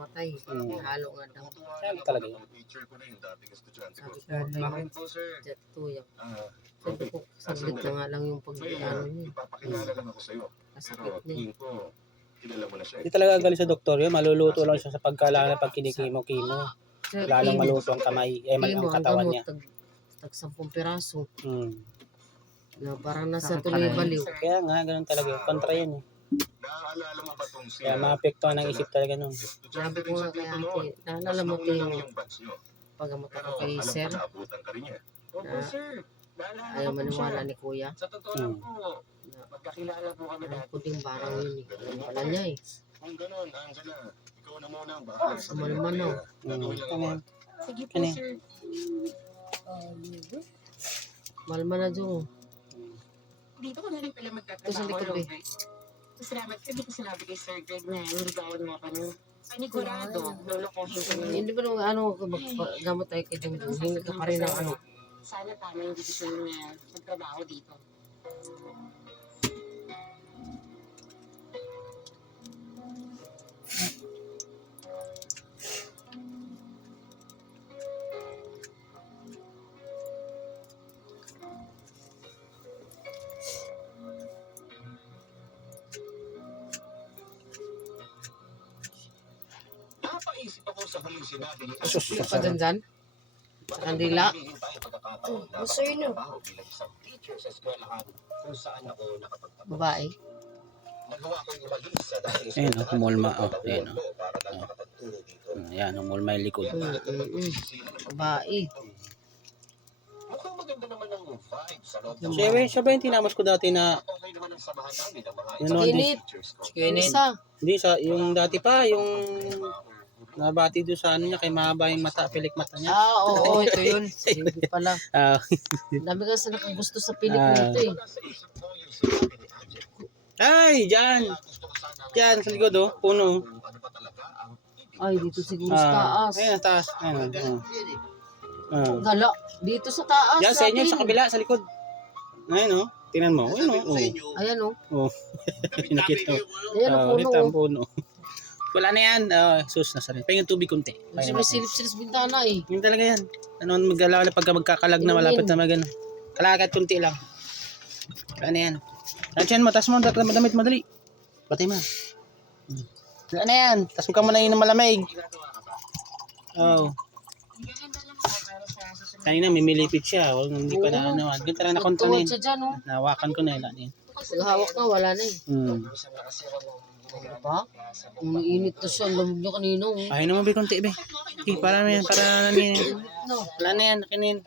mamatay. Halo nga daw. Ano talaga yun? Sabi ko may jet tuyak. Sabi ko, saglit na nga lang yung pag-ano niya. Kasakit niya. Hindi talaga galing sa doktor yun. Maluluto lang siya sa pagkalala pag kinikimo-kimo. Lalong maluto ang kamay, ang katawan niya. Tag 10 piraso. Na parang nasa tuloy baliw. Kaya nga, ganun talaga. Kontra yan eh. Kaya maapektuhan ang isip talaga nun. Sabi ko nga kaya ate, naalala mo ito yung paggamot ako kay Sir? Ayaw maniwala ni Kuya. Sa totoo lang po, magkakilala po kami Alam dati. ko din parang yun eh. Alam pala niya eh. Kung gano'n, Angela, ikaw na muna ang bahala Sa malmanaw. Sige po, Ano? sir. Malmanadyo. Dito ko na rin pala Ito sa magtatrabaho, likod eh. Robert. Salamat ka, di ko sinabi kay Sir Greg na niligawan mo kami. Panigurado, lolokohin ko niya. Hindi ba nung ano, gamot tayo kay Jung Jung, hindi ka pa rin ng ano. Sana tama yung desisyon niya magtrabaho dito. Napaisip ako sa huling sinabi ni Hindi pa dyan. Sa kandila. Gusto yun yun. Bilang isang teacher sa eskwelahan kung saan ako nakapagtapos. Babae. Nagawa ko yung mag-isa dahil sa Ayan o, mulma o. Ayan o. para lang makapagturo dito. Ayan o, mulma yung likod. Babae. Mukhang maganda naman ang vibe sa loob ng Siya ba yung tinamos ko dati na okay naman ang samahan namin ng mga Yun, no, Init. teachers ko. Isa. hindi sa yung dati pa yung nabati doon sa ano niya kay mahaba yung mata, pilik mata niya. Oo, ito yun. Hindi pala. Ah, Dami kasi nakagusto sa pilik nito eh. Nasa isip ko yung sinabi ni Angel. ay, diyan. Gusto ko sana Diyan sa likod oh, puno. kung ano ba talaga ang Ay, dito siguro sa taas. Ayan, sa taas. Ayan. Gala. Dito sa taas. Diyan sa inyo, sabi. sa kabila, sa likod. Ayun oh. Tingnan mo. Ayun oh. Ayan o. Oh. Nakita mo. Ayan ang puno. Kita ang puno. Wala na yan. Sus, nasa rin. Pahingin tubig kunti. Kasi may silip-silip bintana eh. Yun talaga yan. Ano, maglalala pagka magkakalag na malapit na magano. Kalagat kunti lang. Ano yan? Nandiyan mo, tas mo, damit madali. Batay mo. Ano yan? Tas mo ka muna yun ng malamig. Oh. Kanina may milipit siya. Hindi pa na ano. Ganito lang nakontra na Tuwad yun. siya dyan o. Nahawakan ko na yun. Paghawak na, wala na eh. Diba? Umiinit to siya. Lamog niya kanina oh. Ay naman ba kunti be. Okay, para na yan. Para na yan. No. Wala na yan. Kinin.